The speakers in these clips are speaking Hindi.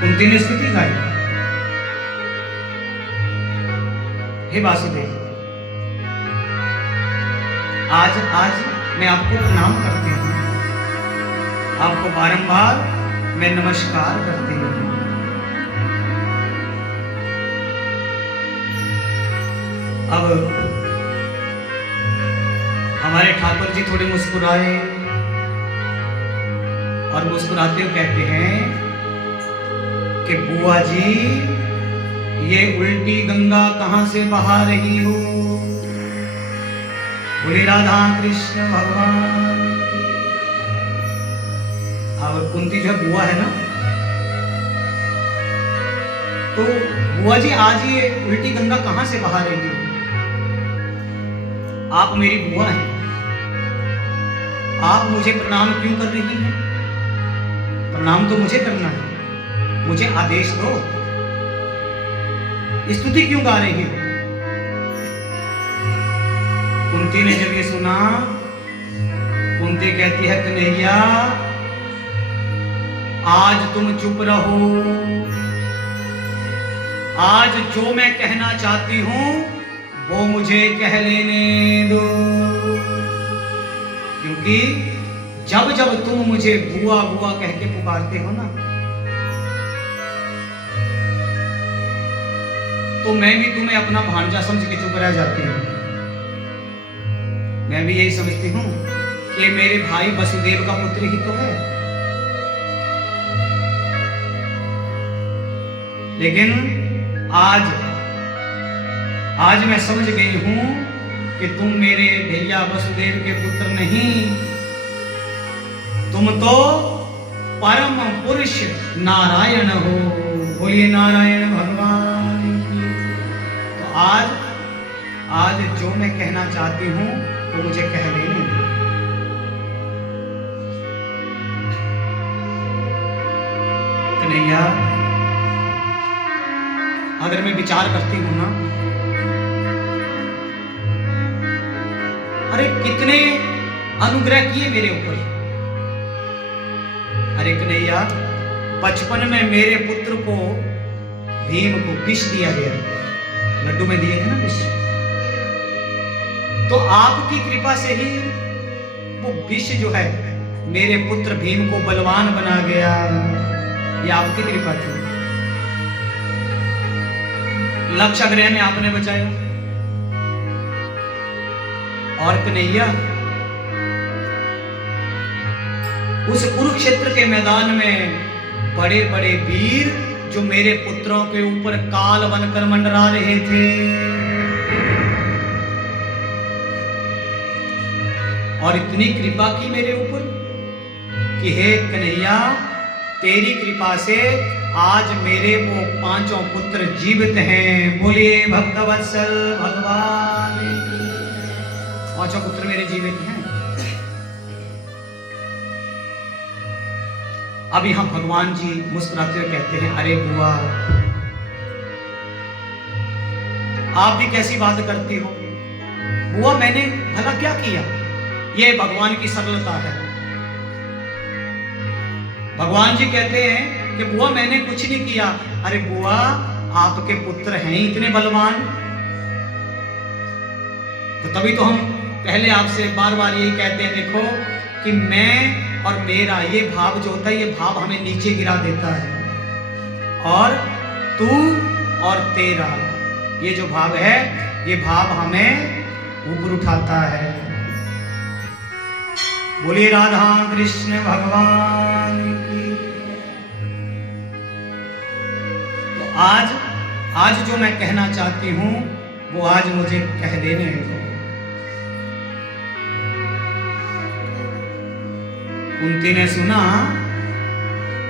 कुंती ने स्तुति गाई, हे वासुदेव, आज मैं आपको प्रणाम करती हूँ, आपको बारंबार मैं नमस्कार करती हूँ। अब हमारे ठाकुर जी थोड़े मुस्कुराए और मुस्कुराते हुए कहते हैं कि बुआ जी, ये उल्टी गंगा कहां से बहा रही हो? बोले राधा कृष्ण भगवान। अब कुंती जो बुआ है ना, तो बुआ जी आज ये उल्टी गंगा कहां से बहा रही हो? आप मेरी बुआ हैं, आप मुझे प्रणाम क्यों कर रही हैं? प्रणाम तो मुझे करना है, मुझे आदेश दो। स्तुति क्यों गा रही हो? कुंती ने जब ये सुना, कुंती कहती है कन्हैया, आज तुम चुप रहो, आज जो मैं कहना चाहती हूं वो मुझे कह लेने दो, क्योंकि जब जब तुम मुझे बुआ बुआ कह के पुकारते हो ना, तो मैं भी तुम्हें अपना भांजा समझ के चुप रह जाती हूं। मैं भी यही समझती हूं कि मेरे भाई वसुदेव का पुत्र ही तो है, लेकिन आज मैं समझ गई हूं कि तुम मेरे भैया वसुदेव के पुत्र नहीं, तुम तो परम पुरुष नारायण हो। बोलिए नारायण भगवान की। तो आज जो मैं कहना चाहती हूं वो मुझे कह लेने दो। कन्हैया, अगर मैं विचार करती हूं ना, अरे कितने अनुग्रह किए मेरे ऊपर। अरे कन्हैया, बचपन में मेरे पुत्र को, भीम को विष दिया गया, लड्डू में दिए थे ना विष, तो आपकी कृपा से ही वो विष जो है मेरे पुत्र भीम को बलवान बना गया। ये आपकी कृपा थी। लक्षाग्रह ने आपने बचाया। और कन्हैया, उस कुरुक्षेत्र के मैदान में बड़े बड़े वीर जो मेरे पुत्रों के ऊपर काल बनकर मंडरा रहे थे, और इतनी कृपा की मेरे ऊपर कि हे कन्हैया, तेरी कृपा से आज मेरे वो पांचों पुत्र जीवित हैं। बोलिए भक्तवत्सल भगवान, पांचों पुत्र मेरे जीवित हैं। अभी हम भगवान जी मुस्कुराते हुए कहते हैं, अरे बुआ, आप भी कैसी बात करती हो? बुआ, मैंने भला क्या किया? ये भगवान की सरलता है। भगवान जी कहते हैं कि बुआ मैंने कुछ नहीं किया। अरे बुआ, आपके पुत्र हैं इतने बलवान, तो तभी तो हम पहले आपसे बार बार यही कहते हैं, देखो कि मैं और मेरा ये भाव जो होता है, ये भाव हमें नीचे गिरा देता है, और तू और तेरा ये जो भाव है, ये भाव हमें ऊपर उठाता है। बोलिए राधा कृष्ण भगवान की। तो आज जो मैं कहना चाहती हूं वो आज मुझे कह देने दो। कुंती ने सुना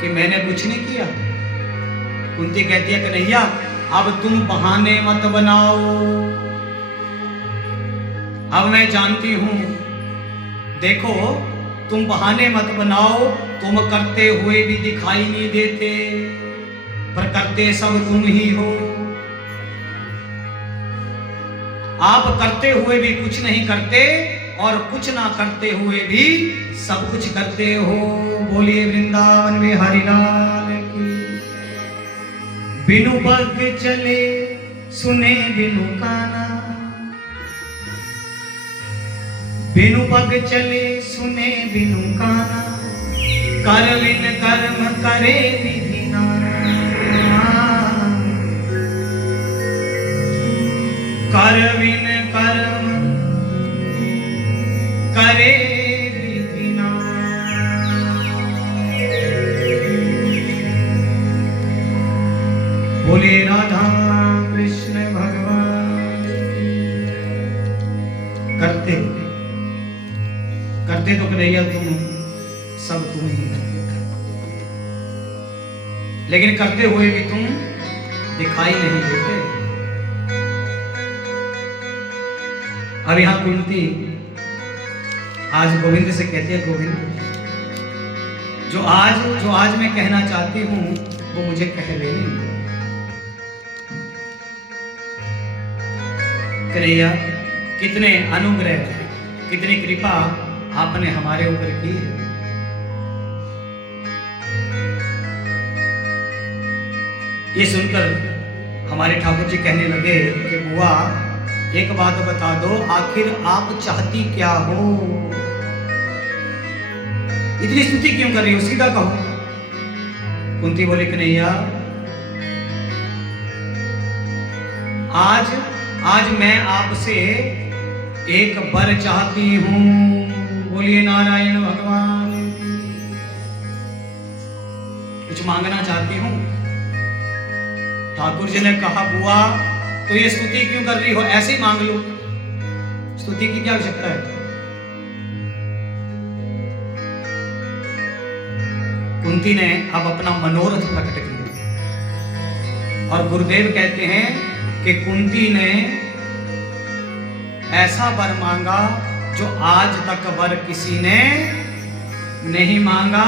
कि मैंने कुछ नहीं किया। कुंती कहती है, कन्हैया, अब तुम बहाने मत बनाओ। अब मैं जानती हूं, देखो तुम बहाने मत बनाओ, तुम करते हुए भी दिखाई नहीं देते, पर करते सब तुम ही हो। आप करते हुए भी कुछ नहीं करते, और कुछ ना करते हुए भी सब कुछ करते हो। बोलिए वृंदावन में हरि लाल की। बिनु पग चले सुने बिनु काना, बिनु पग चले सुने बिनु काना, कर बिन कर्म करे विधि नाना, कर बिन कर्म करे विधि नाना। बोले राधा कृष्ण भगवान। करते करते तो कन्हैया तुम सब तुम ही, लेकिन करते हुए भी तुम दिखाई नहीं देते। अब यहां कुंती आज गोविंद से कहती है, गोविंद जो आज मैं कहना चाहती हूं वो मुझे कह लेने। कन्हैया कितने अनुग्रह, कितनी कृपा आपने हमारे ऊपर की है। ये सुनकर हमारे ठाकुर जी कहने लगे कि बुआ एक बात बता दो, आखिर आप चाहती क्या हो? इतनी स्तुति क्यों कर रही हो, सीधा कहो। कुंती बोले कन्हैया आज मैं आपसे एक वर चाहती हूं। बोलिए नारायण भगवान। कुछ मांगना चाहती हूं। ठाकुर जी ने कहा बुआ तो ये स्तुति क्यों कर रही हो, ऐसे ही मांग लो, स्तुति की क्या आवश्यकता है। कुंती ने अब अपना मनोरथ प्रकट किया और गुरुदेव कहते हैं कि कुंती ने ऐसा वर मांगा जो आज तक वर किसी ने नहीं मांगा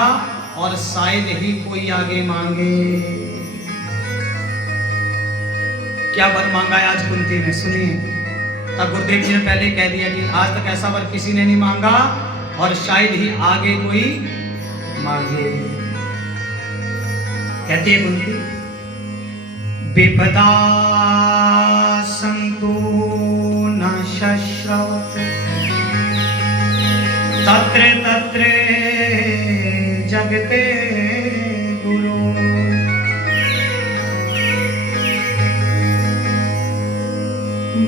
और शायद ही कोई आगे मांगे। क्या वर मांगा है आज कुंती ने, सुनिए। तब गुरुदेव जी ने पहले कह दिया कि आज तक ऐसा वर किसी ने नहीं मांगा और शायद ही आगे कोई मांगे। कहती है कुंती, विपदा संतो न शश्रवत् तत्र तत्र जगते गुरु,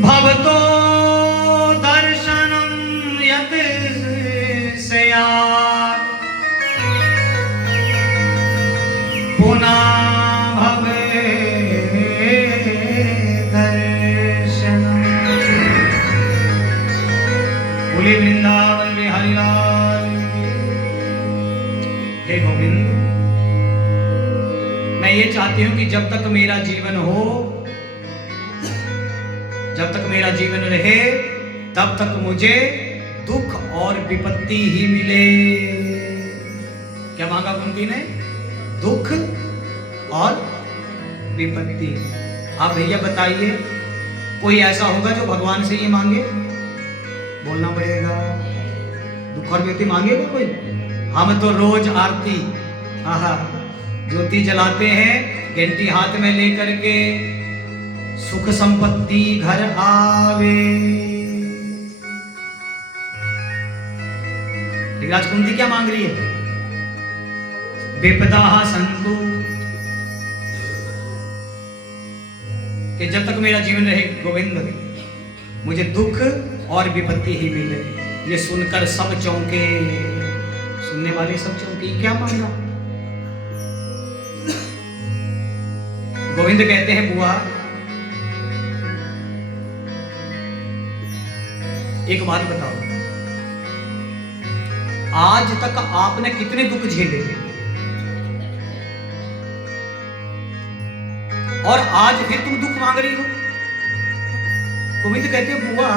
भवतो दर्शनम यत् स्यात् पुनः भवे दर्शनम। बोले वृंदावन बिहारी लाल। हे गोविंद, मैं ये चाहती हूं कि जब तक मेरा जीवन हो, जब तक मेरा जीवन रहे, तब तक मुझे दुख और विपत्ति ही मिले। क्या मांगा कुंती ने? दुख और विपत्ति। आप भैया बताइए, कोई ऐसा होगा जो भगवान से ये मांगे? बोलना पड़ेगा। दुख और विपत्ति मांगेगा कोई? हम तो रोज आरती ज्योति जलाते हैं, घंटी हाथ में लेकर के, सुख संपत्ति घर आवे। लेकिन आज कुंती क्या मांग रही है? विपदा संतु, कि जब तक मेरा जीवन रहे गोविंद मुझे दुख और विपत्ति ही मिले। ये सुनकर सब चौंके, सुनने वाले सब चौंके, क्या मांगा? गोविंद कहते हैं बुआ एक बात बताओ, आज तक आपने कितने दुख झेले और आज फिर तुम दुख मांग रही हो? गोविंद कहते हैं बुआ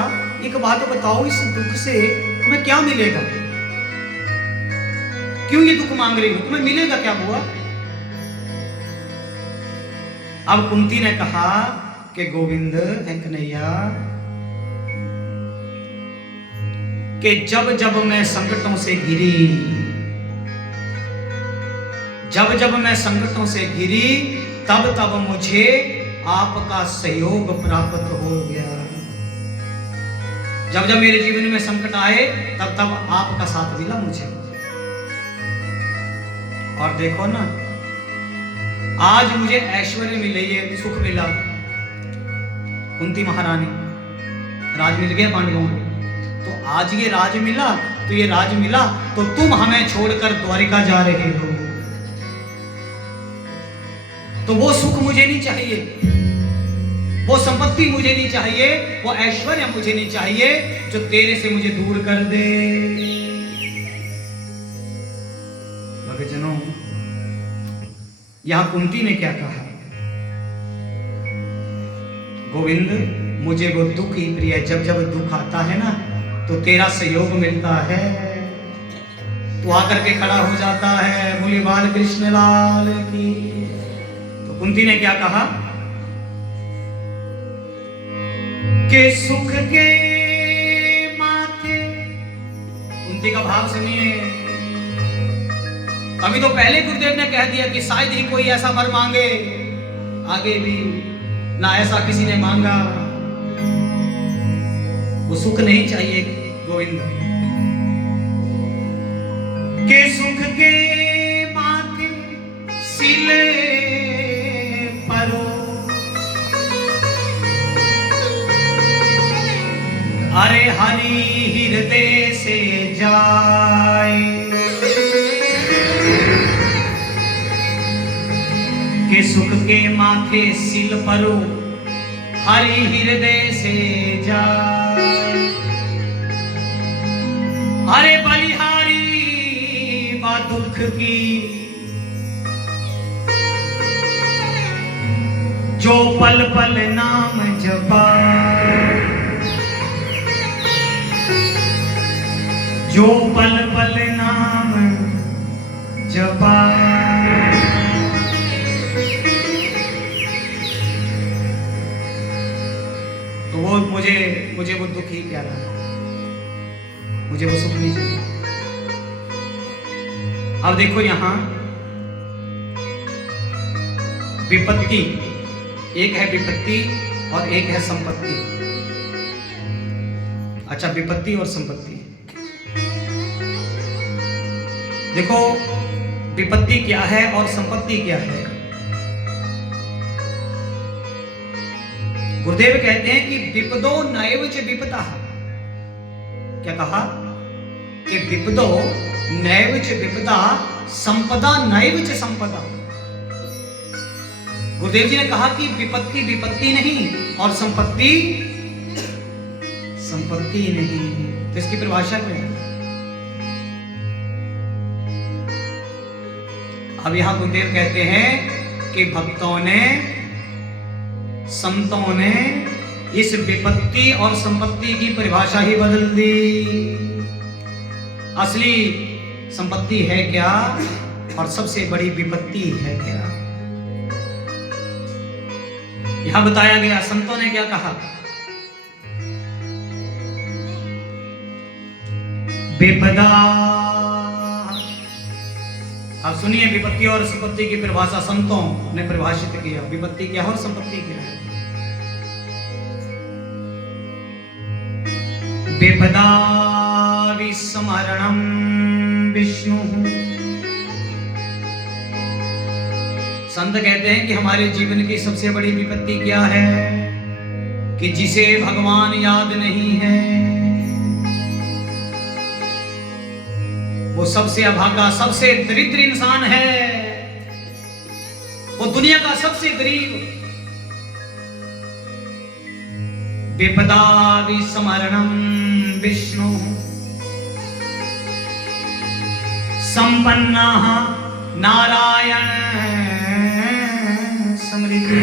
एक बात बताओ, इस दुख से तुम्हें क्या मिलेगा? क्यों ये दुख मांग रही हो? तुम्हें मिलेगा क्या बुआ? अब कुंती ने कहा कि गोविंद कन्हैया, कि जब जब मैं संकटों से घिरी, जब जब मैं संकटों से घिरी, तब तब मुझे आपका सहयोग प्राप्त हो गया। जब जब मेरे जीवन में संकट आए तब तब आपका साथ मिला मुझे। और देखो ना, आज मुझे ऐश्वर्य मिले, ये सुख मिला। कुंती महारानी, राज मिल गया पांडवों को, तो आज ये राज मिला, तो ये राज मिला तो तुम हमें छोड़कर द्वारिका जा रहे हो, तो वो सुख मुझे नहीं चाहिए, वो संपत्ति मुझे नहीं चाहिए, वो ऐश्वर्य मुझे नहीं चाहिए जो तेरे से मुझे दूर कर दे। भक्तजनों, यहां कुंती ने क्या कहा? गोविंद, मुझे वो दुख ही प्रिय है। जब जब दुख आता है ना तो तेरा सहयोग मिलता है, तो आकर के खड़ा हो जाता है। बोले बाल कृष्ण लाल की। तो कुंती ने क्या कहा कि सुख के माथे, कुंती का भाव सुनिए। अभी तो पहले गुरुदेव ने कह दिया कि शायद ही कोई ऐसा वर मांगे, आगे भी ना ऐसा किसी ने मांगा। वो सुख नहीं चाहिए गोविंद, के सुख के माथे सिले परो, अरे हरि हृदय से जाए, के सुख के माथे सिल परो, हरि हृदय से जाए, अरे बलिहारी बा दुख की, जो पल पल नाम जपाए, जो पल पल नाम जपाए। तो वो मुझे वो दुख ही प्यारा है, मुझे वो सुख नहीं चाहिए। अब देखो यहां विपत्ति, एक है विपत्ति और एक है संपत्ति। अच्छा, विपत्ति और संपत्ति देखो, विपत्ति क्या है और संपत्ति क्या है। गुरुदेव कहते हैं कि विपदो नैव च विपतः। क्या कहा कि विपदो नैव च विपदा, संपदा नैव च संपदा। गुरुदेव जी ने कहा कि विपत्ति विपत्ति नहीं और संपत्ति संपत्ति नहीं। तो इसकी परिभाषा क्या है? अब यहां गुरुदेव कहते हैं कि भक्तों ने, संतों ने इस विपत्ति और संपत्ति की परिभाषा ही बदल दी। असली संपत्ति है क्या और सबसे बड़ी विपत्ति है क्या, यहां बताया गया। संतों ने क्या कहा? विपदा। अब सुनिए, विपत्ति और संपत्ति की परिभाषा संतों ने परिभाषित किया। विपत्ति क्या है और संपत्ति क्या है? विपदा विस्मरणं विष्णु। संत कहते हैं कि हमारे जीवन की सबसे बड़ी विपत्ति क्या है? कि जिसे भगवान याद नहीं है वो सबसे अभागा, सबसे दरिद्र इंसान है, वो दुनिया का सबसे गरीब। विपदा विस्मरणं विष्णु संपन्ना नारायण समृद्धि।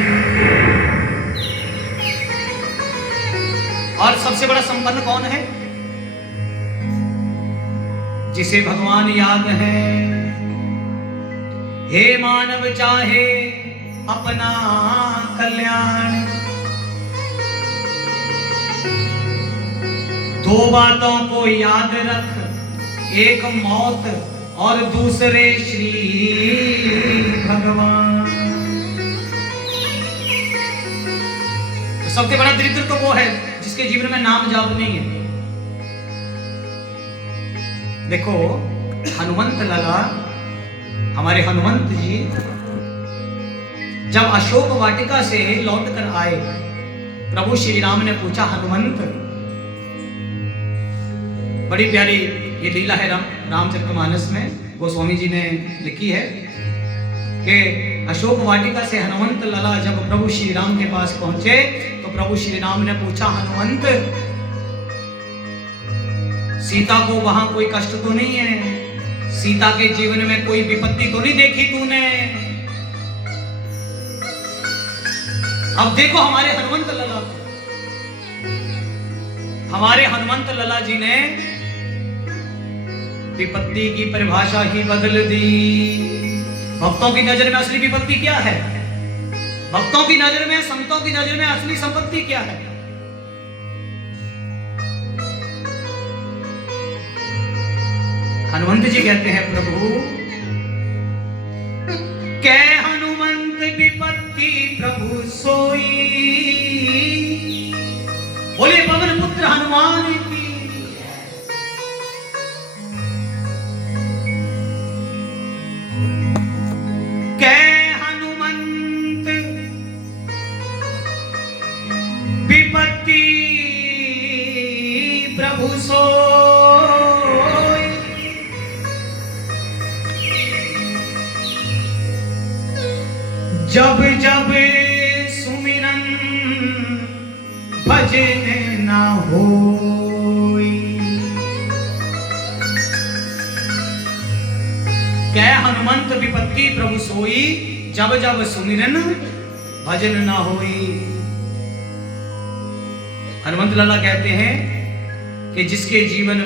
और सबसे बड़ा संपन्न कौन है? जिसे भगवान याद है। हे मानव चाहे अपना कल्याण, दो बातों को याद रख, एक मौत और दूसरे श्री भगवान। सबसे बड़ा दरिद्र तो वो है जिसके जीवन में नाम जाप नहीं है। देखो हनुमंत लाला, हमारे हनुमंत जी जब अशोक वाटिका से लौट कर आए, प्रभु श्री राम ने पूछा, हनुमंत, बड़ी प्यारी ये लीला है रामचरितमानस में गोस्वामी जी ने लिखी है कि अशोक वाटिका से हनुमंत लाला जब प्रभु श्री राम के पास पहुंचे तो प्रभु श्री राम ने पूछा, हनुमंत, सीता को वहां कोई कष्ट तो नहीं है? सीता के जीवन में कोई विपत्ति तो नहीं देखी तूने? अब देखो हमारे हनुमंत लाला, हमारे हनुमंत लाला जी ने विपत्ति की परिभाषा ही बदल दी। भक्तों की नजर में असली विपत्ति क्या है? भक्तों की नजर में, संतों की नजर में असली संपत्ति क्या है? हनुमंत जी कहते हैं, प्रभु कै हनुमंत विपत्ति प्रभु सोई, बोले पवन पुत्र हनुमान की। कै हनुमंत विपत्ति प्रभु सोई, जब जब सुमिरन भजन न होई। कै हनुमंत विपत्ति प्रभु सोई, जब जब सुमिरन भजन न होई। हनुमंत लाला कहते हैं कि जिसके जीवन